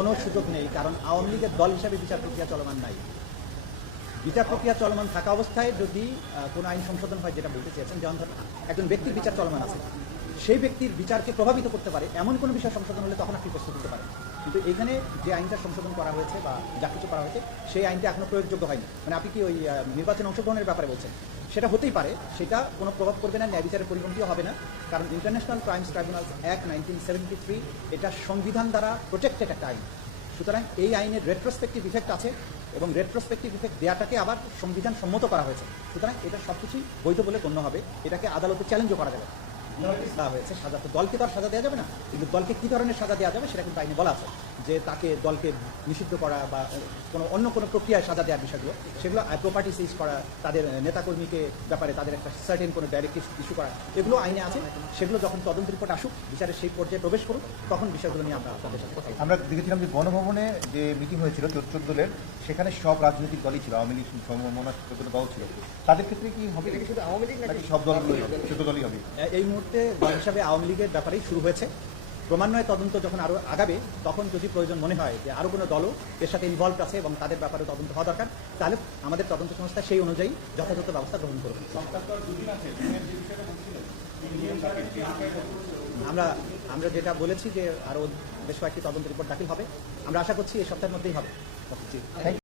কোনো সুযোগ নেই, কারণ আওয়ামী লীগের দল হিসাবে বিচার প্রক্রিয়া চলমান নাই। বিচার প্রক্রিয়া চলমান থাকা অবস্থায় যদি কোনো আইন সংশোধন হয়, যেটা বলতে চেয়েছেন, যেমন একজন ব্যক্তির বিচার চলমান আছে সেই ব্যক্তির বিচারকে প্রভাবিত করতে পারে, এমন কোনো বিষয় সংশোধন হলে তখন আপনি প্রস্তুত হতে পারেন। কিন্তু এখানে যে আইনটা সংশোধন করা হয়েছে বা যা কিছু করা হয়েছে, সেই আইনটা এখনও প্রয়োগযোগ্য হয়নি। মানে আপনি কি ওই নির্বাচনে অংশগ্রহণের ব্যাপারে বলছেন? সেটা হতেই পারে, সেটা কোনো প্রভাব করবে না, ন্যায় বিচারের পরিপন্থীও হবে না। কারণ international crimes tribunal act nineteen seventy three এটা সংবিধান দ্বারা প্রোটেক্টেড একটা আইন। সুতরাং এই আইনের রেট্রোস্পেক্টিভ ইফেক্ট আছে এবং রেট্রোস্পেক্টিভ ইফেক্ট দেওয়াটাকে আবার সংবিধান সম্মত করা হয়েছে। সুতরাং এটা সব কিছুই বৈধ বলে গণ্য হবে। এটাকে আদালতে চ্যালেঞ্জও করা যাবে। দেওয়া হয়েছে, সাজা তো দলকে তো আর সাজা দেওয়া যাবে না। কিন্তু দলকে কী ধরনের সাজা দেওয়া যাবে সেটা কিন্তু আইনে বলা আছে। যে তাকে দলকে নিষিদ্ধ করা বা কোনো অন্য কোনো প্রক্রিয়ায় সাজা দেওয়ার বিষয়গুলো সেগুলো প্রপার্টি সিজ করা তাদের নেতাকর্মীকে ব্যাপারে তাদের একটা সার্টেন কোনো ডাইরেক্টিভ ইস্যু করা এগুলো আইনে আছে। সেগুলো যখন তদন্ত রিপোর্ট আসুক বিচারের সেই পর্যায়ে প্রবেশ করুক তখন বিষয়গুলো নিয়ে আমরা আপনাদের সাথে কথা আমরা দেখেছিলাম যে গণভবনে যে মিটিং হয়েছিল চোদ্দ দলের সেখানে সব রাজনৈতিক দলই ছিল আওয়ামী লীগ সমমনা চোদ্দ দল ছিল। তাদের ক্ষেত্রে কি হবে? শুধু আওয়ামী লীগ নাকি সব দলগুলোই হবে? চোদ্দ দলই হবে? এই মুহূর্তে দল হিসাবে আওয়ামী লীগের ব্যাপারেই শুরু হয়েছে। ক্রমান্বয়ে তদন্ত যখন আরও আগাবে, তখন যদি প্রয়োজন মনে হয় যে আরও কোনো দলও এর সাথে ইনভলভ আছে এবং তাদের ব্যাপারে তদন্ত হওয়া দরকার, তাহলে আমাদের তদন্ত সংস্থা সেই অনুযায়ী যথাযথ ব্যবস্থা গ্রহণ করবে। আমরা আমরা যেটা বলেছি যে আরও বেশ কয়েকটি তদন্ত রিপোর্ট দাখিল হবে। আমরা আশা করছি এই সপ্তাহের মধ্যেই হবে।